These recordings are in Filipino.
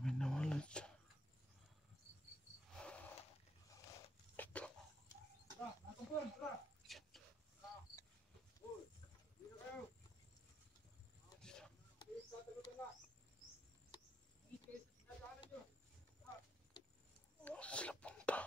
namin nawala siya. Dito. Sila punta.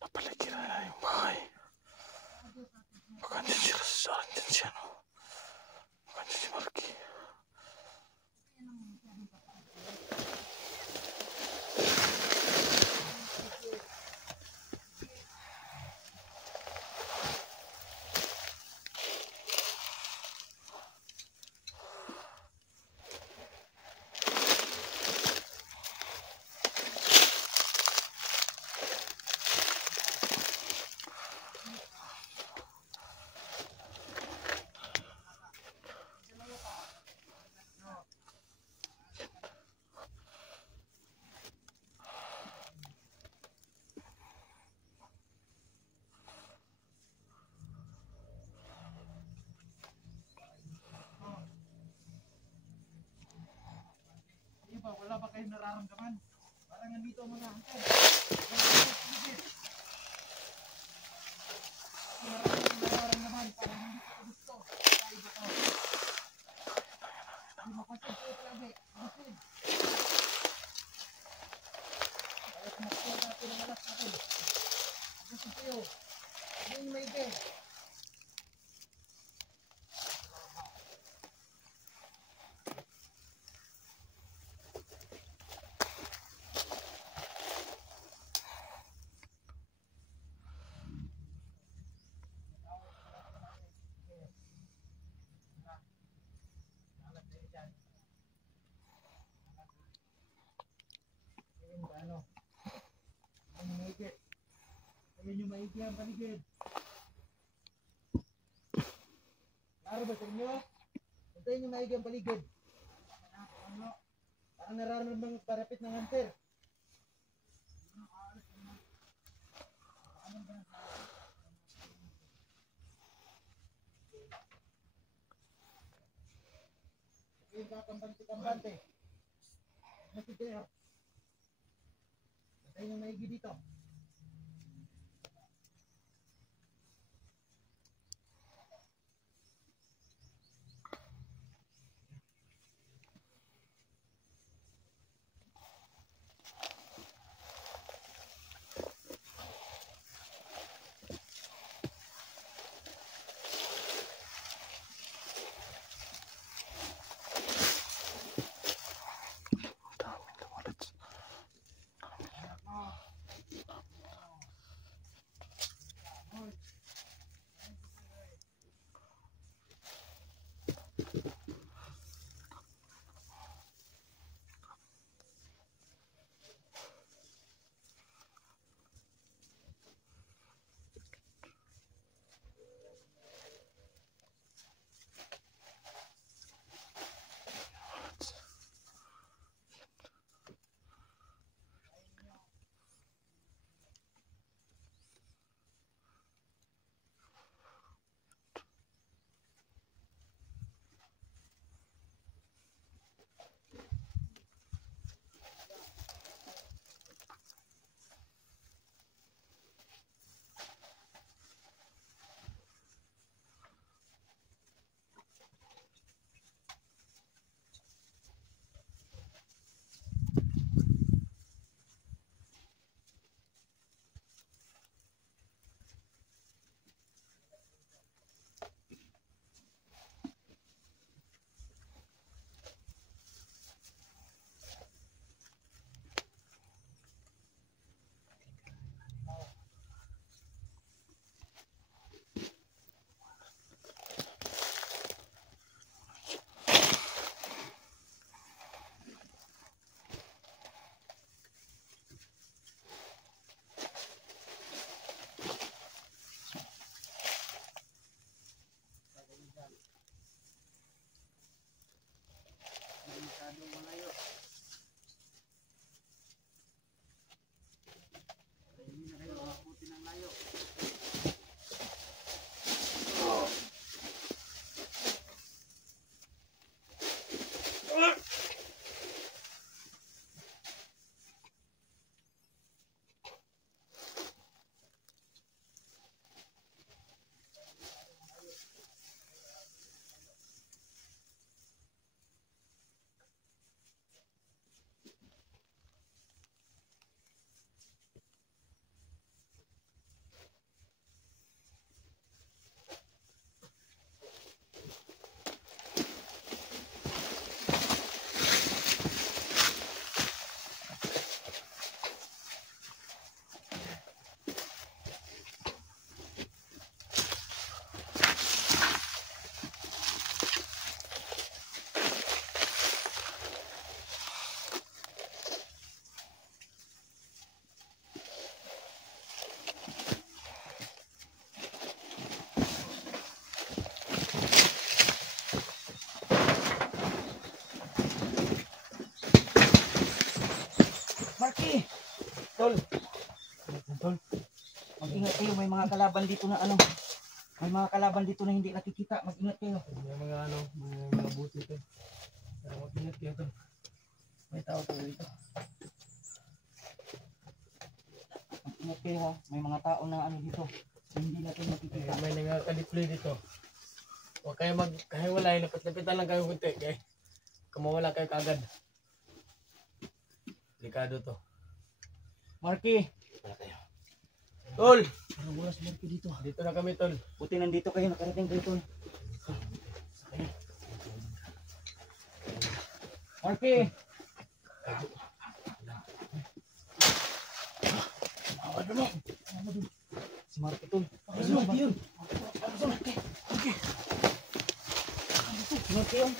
Napaligiran na yung bahay. Baka andyan si Rasa, andyan si ano. Baka andyan si Marky. Wala ba kayong nararamdaman? Parang nandito mga angkan. Nararamdaman, parang hindi ko gusto. Tayo ba ito? Hindi makonsentrate lagi. Masin. Kaya kumakita natin ang alas natin. Gusto kayo. Hindi yung may ide. Ano? Ang maigi. Ayun yung maigi ang paligid. Klaro ba sa inyo? Hintayin yung maigi ang paligid. Parang nararamdaman ng parapit ng hunter. Ayun ka, kambante. Nasipir. Hintayin yung maigi dito. Tol, mag-ingat kayo. May mga kalaban dito na ano. May mga kalaban dito na hindi nakikita. Mag-ingat kayo. May mga ano, may mga buti ito. Kaya mag-ingat kayo ito. May tao po dito. Mag-ingat kayo ha. May mga tao na ano dito. Hindi natin nakikita. May nangakadiploy dito. Huwag kayo magkahiwalay, lapit-lapitan lang kayo kunti. Okay? Kumawala kayo kagad. Delikado to. Marky! Wala kayo. Tol! Parang wala si Marky dito. Dito na kami, Tol. Buti nandito kayo. Nakarating kayo tol. Marky! Ano mo? Si Marky tol. Ano mo? Yun. Marky yun.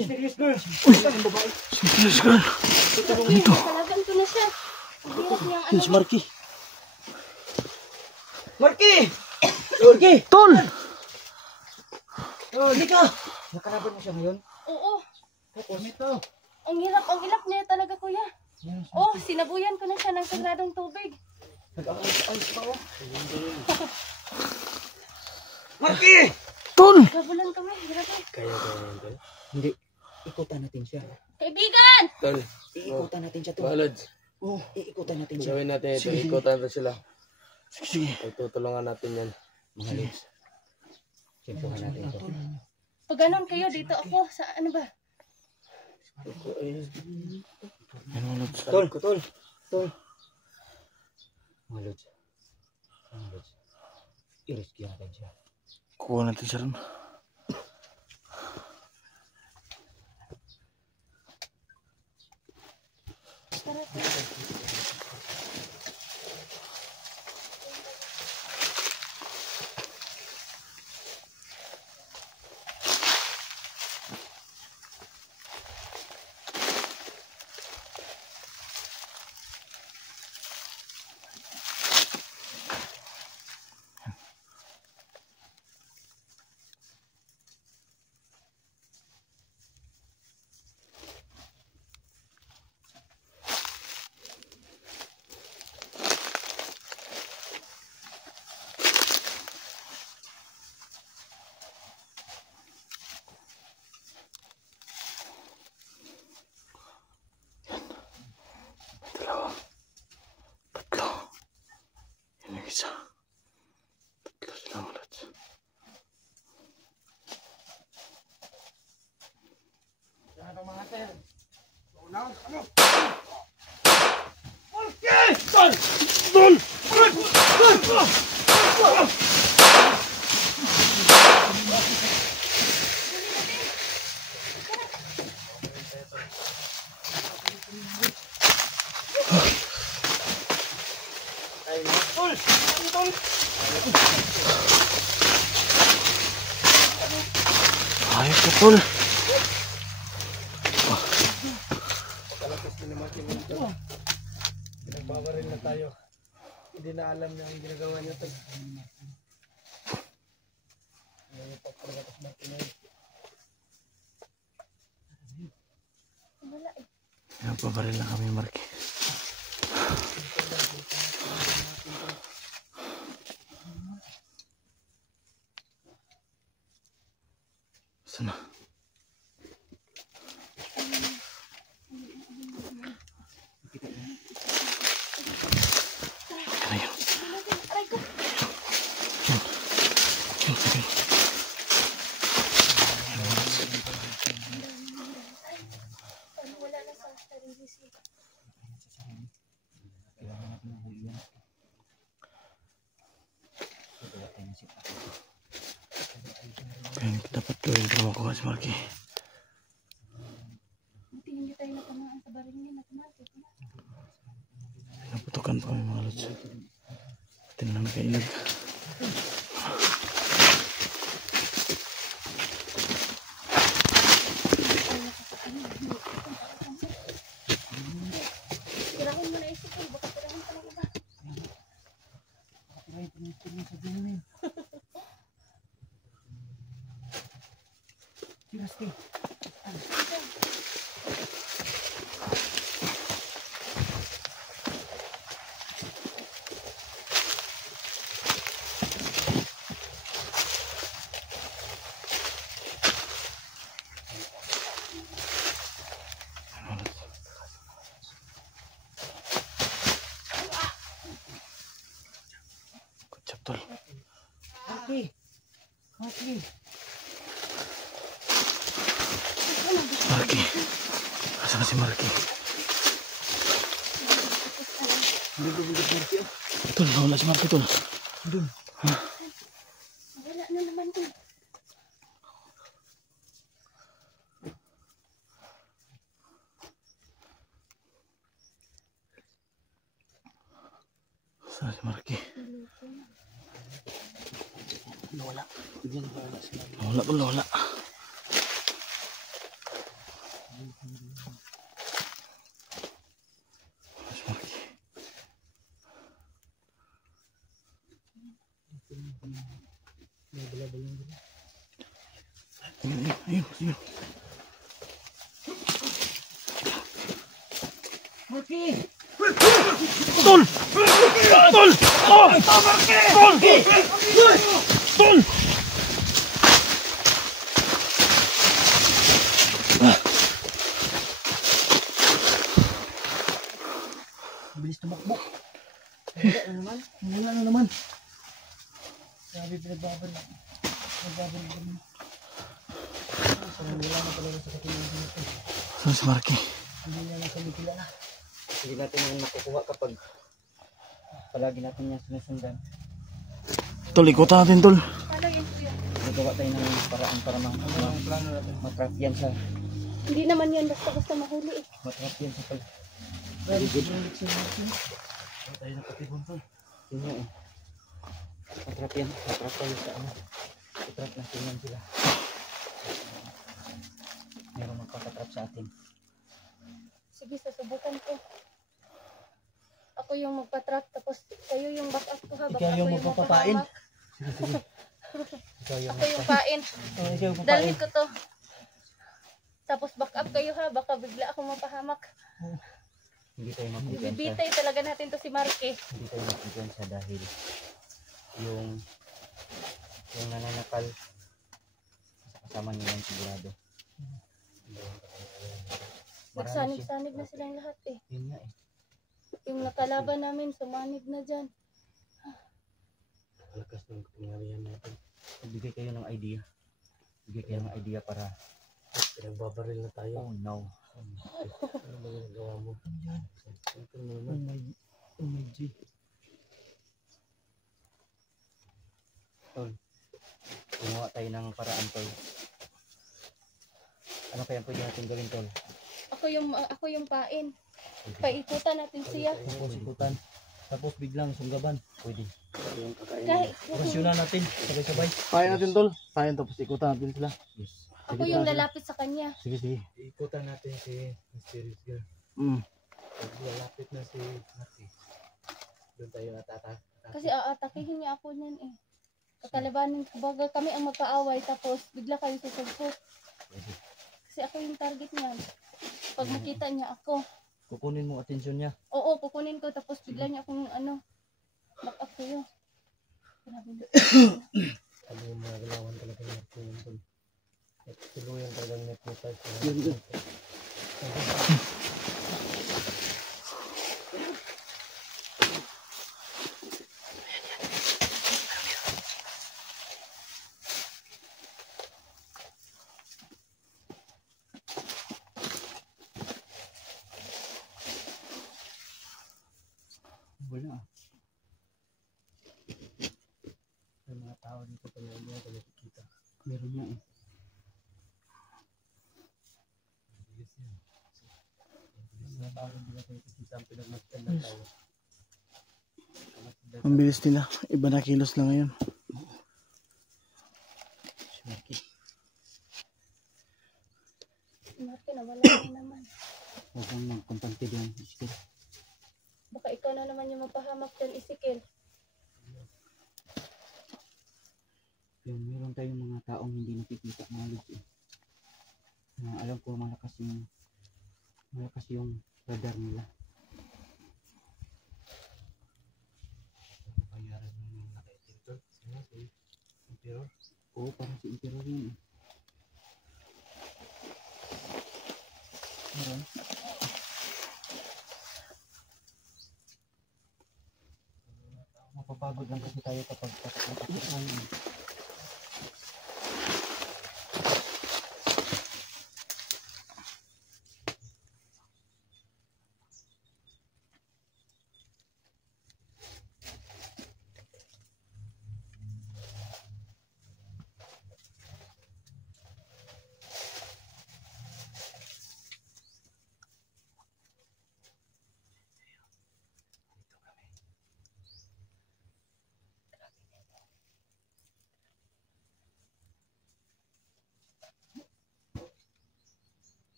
Mysterious girl. Serious girl. Dito. Kalaban ko na siya. Ang hirap niyang ano. Yes, Marky. Marky! Marky! Tol! Oh, Lika! Nakalaban mo siya ngayon? Oo. Tapos ito. Ang hirap niya talaga kuya. Oh, sinabuyan ko na siya ng sagradong tubig. Nag-ayos pa oh. Marky! Tol! Gabulan kami. Grabe. Kaya kayo, Tol. Hindi. Ikutan natin siya. Kaibigan! Tol, Iikutan natin siya to. Balods. Oh, iikutan natin siya. Gawin natin ito. Ikutan na sila. Sige. Pagtutulungan natin yan. Mga lips. Simpuhan natin ito. Pag ganun kayo, dito ako. Sa ano ba? Yan mga lods. Tol, tol. Tol. Mga lods. Mga lods. I-rescue natin siya. Kuha natin siya rin. Tara, Dalawa. Tatlo. Yan yung isa. Tatlo sila mga lods. Yan ang mga sir. Ano? Ayos ka, Tol. Kalapos na naman yung ito. Pinagbabaril na tayo. Hindi na alam na ang ginagawa niya, Tol. Ngayon pa pagkakas natin na yun. wala eh. Nagpabaril na kami, Marky. Sana. Ayan. Aray ko. Ano, wala na sa sarili. Kaya dapat gawin para makuha si Marky. Buti hindi tayo natamaan sa baril niya. Natamate. Naputukan pa kami mga lods. Pati na lang nakailag. Tirahin mo na isip ko. Baka tirahin ka ng iba. Seriously. Marky. Asan na si Marky? Hindi ko bigat Marky. Tol, nawala si Marky tol. Doon. Wala na naman dun. Saan si Marky? Nawala. Biglang nawala si Marky. Nawala tol, nawala. Si Marky. May bala-balang dito. Ayun. Marky! Tol! Tol! Oh! Tol! Tol! Bilis tumakbo. Wala na naman. Wala na naman. Sabi pinagbabal. Pinagbabal naman. Wala na talaga sa katilang dito. Saan si Marky? Hindi niya na kami kilala. Hindi natin yung makukuha kapag palagi natin niya sinusundan. Tol, ikutan natin tol. Paano yun kuya? Nagawa tayo ng paraan para plano natin. Matrap yan sa Hindi naman yan basta-basta mahuli eh. matrap yan sa pag. Very good. Wala tayo nakatibon tol. Yun nga eh. Matrap yan. Matrap tayo sa ano. Matrap natin yan sila. Meron magpakatrap sa atin. Sige, susubukan ko. Ako yung magpa-track tapos kayo yung back up ko ha. Baka Ikaw ako yung magpapapain. mapahamak. Sige, sige. Ikaw yung Ako yung pain. ikaw yung papain. Dalhin ko to. Tapos back up kayo ha. Baka bigla ako mapahamak. Hindi tayo mapipiyansa. Bibitay talaga natin to si Marky. Hindi tayo mapipiyansa dahil yung nananakal kasama niya yung sigurado. Nagsanib-sanib na silang lahat eh. Yun nga eh. Yung nakalaban namin, sumanib na dyan. Lakas ng kapangyarihan natin. Bigay kayo ng idea. Bigay kayo ng idea para pinagbabaril na tayo. Oh no. Ano ba yung gawa mo? Yan. Oh my G. Tol. Gumawa tayo ng paraan tol. Ano kaya pwede natin gawin tol? Ako yung pain. Paikutan natin siya. Tapos ikutan. Tapos biglang sunggaban. Pwede. Kahit Orasyonan natin. Sabay-sabay. Pahin natin tol. Pahin tapos ikutan natin sila. Yes. ako yung lalapit sa kanya. Sige, sige. Ikutan natin si Mysterious Girl. Pag lalapit na si Marky, doon tayo atata. Kasi aatakihin niya ako niyan eh. Kakalabanin, baga kami ang magkaaway tapos bigla kayo susugpot. Pwede. Kasi ako yung target niyan. Pag makita niya ako, Kukunin mo atensyon niya. oo, kukunin ko tapos bigla niya akong back up kayo. Grabe. Ano yung mga galawan talaga ng Marky yung tol. At tuluyan talagang net mo tayo. Wala. May mga tao dito pa na hindi natin nakikita. Meron nga eh. Mga tao hindi natin nakikita ang pinagmasdan ng tao. Ang bilis nila. Iba na kilos lang ngayon. Si Marky. Marky, nawala na naman. Huwag kang magkontante doon. Isikil. Baka ikaw na naman yung mapahamak dyan, Isikil. Yung meron tayong mga taong hindi nakikita mga lods eh. Alam ko malakas yung radar nila. Bayaran mo yung naka-etitor. Sino si Emperor? Oo, parang si Emperor yun eh. Meron? Mapapagod lang kasi tayo kapag nakakita.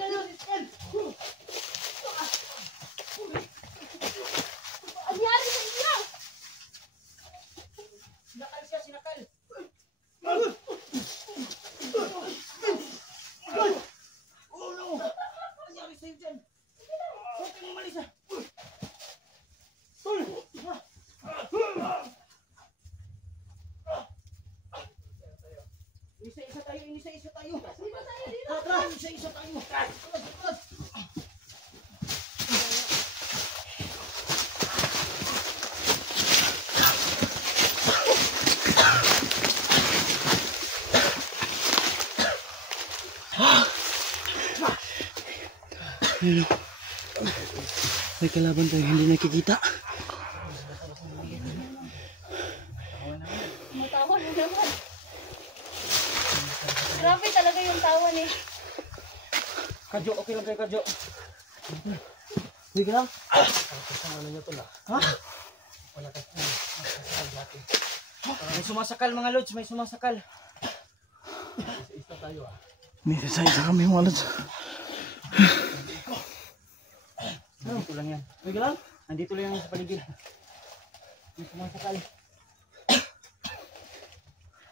Anyari sa inyo? Sinakal siya, sinakal. Oh no! Anyari sa'yo dyan? Huwag kang umalis ah! Isa-isa tayo, isa-isa tayo. Tara, isa-isa tayo. May kalaban tayo hindi nakikita. Matawa na naman. Grabe talaga yung tawa ni. Kadyo, okay lang kayo Kadyo. Uy ka lang. Ano niya to na? Ha? May sumasakal mga lods, may sumasakal. Isa tayo ah. May isa kami mga lods. Nandito lang yan. Uy ka lang. Nandito lang yan sa paligid. May sumasakal.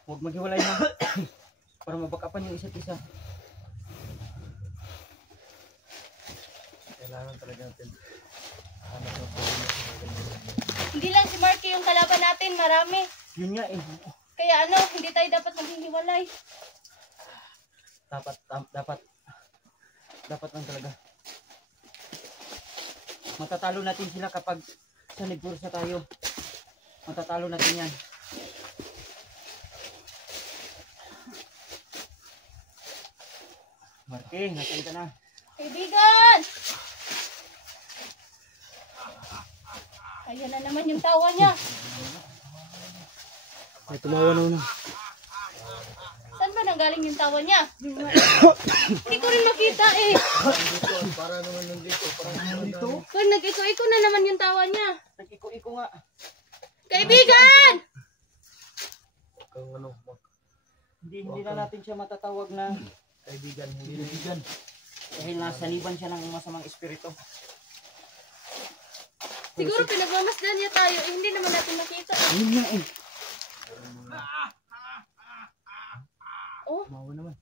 Huwag maghiwalay na. Para mabakapan yung isa't isa. Kailangan talaga natin. Hindi lang si Marky yung kalaban natin, marami. Yun nga eh. Kaya ano, hindi tayo dapat maghihiwalay. Dapat lang talaga. Matatalo natin sila kapag sa negosyo tayo. Matatalo natin yan. Marky, nasaan ka na? Kaibigan! Ayan na naman yung tawa niya. May tumawa na una. Saan ba nanggaling yung tawa niya? Hindi ko rin makita eh. Para naman nandito. Para nandito. Kung nag-iko-iko na naman yung tawa niya. Nag-iko-iko nga. Kaibigan! Kung ano, Hindi na natin siya matatawag na kaibigan, hindi kaibigan. dahil nasaliban siya ng masamang espiritu. Siguro pinagmamasdan niya tayo. Eh, hindi naman natin makita. Yun nga eh. Oh, Mawa naman.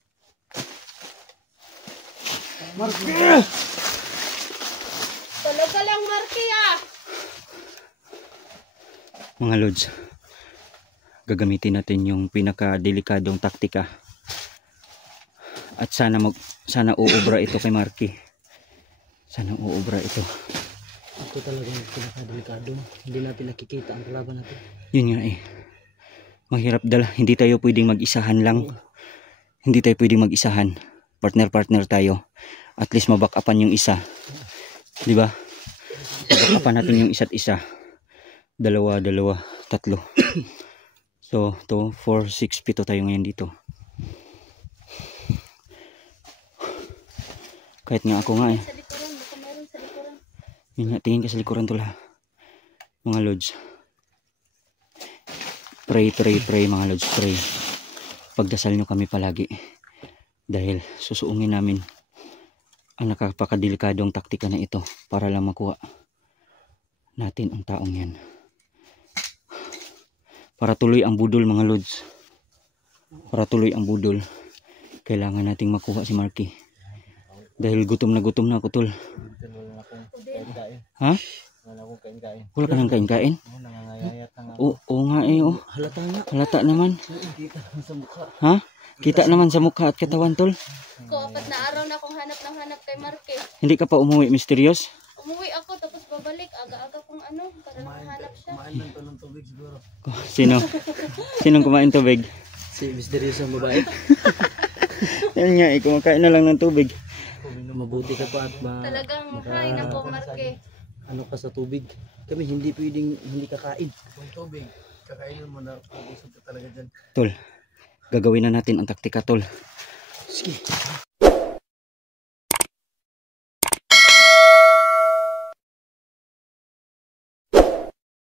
talaga lang Marky ah. Mga lods, gagamitin natin yung pinakadelikadong taktika. At sana uubra ito kay Marky. Sana uubra ito. Ito talaga yung pinakadelikado. Hindi natin nakikita ang kalaban natin. Yun nga eh. Mahirap dala. Hindi tayo pwedeng mag-isahan lang. Hindi tayo pwedeng mag-isahan. Partner tayo. At least mabackupan yung isa. Di ba? Mabackupan natin yung isa't isa. Dalawa, tatlo. So, 2, 4, 6, 7 tayo ngayon dito. Kahit nga ako nga eh. Sa likuran, baka meron sa likuran. Yun nga, tingin ka sa likuran tula. Mga lods. Pray mga lods, pray. Pagdasal nyo kami palagi. Dahil susuungin namin ang nakapakadelikadong taktika na ito para lang makuha natin ang taong yan. Para tuloy ang budol mga lods. Para tuloy ang budol. Kailangan nating makuha si Marky. Dahil gutom na ako tol. Wala akong kain-kain. Ha? Wala akong kain-kain. Wala ka nang kain-kain? Nangangayayat na nga. Oo nga eh. Oh. Halata nga. Halata naman. Kita sa mukha. Ha? Kita naman sa mukha at katawan tol. Ko, 4 na araw na akong hanap kay Marky. Hindi ka pa umuwi mysterious? Umuwi ako tapos babalik. Aga-aga kong ano, para makahanap siya. Kumain lang to ng tubig siguro. Sino? Sinong kumain tubig? Si mysterious ang babae. Yan nga eh, kumakain na lang ng tubig. Mabuti ka pa at Talagang hay na po Marky. ano ka sa tubig. Kami hindi pwedeng hindi kakain. Kung tubig, kakainin mo na pag-usap ka talaga dyan. Tol, gagawin na natin ang taktika tol. Sige.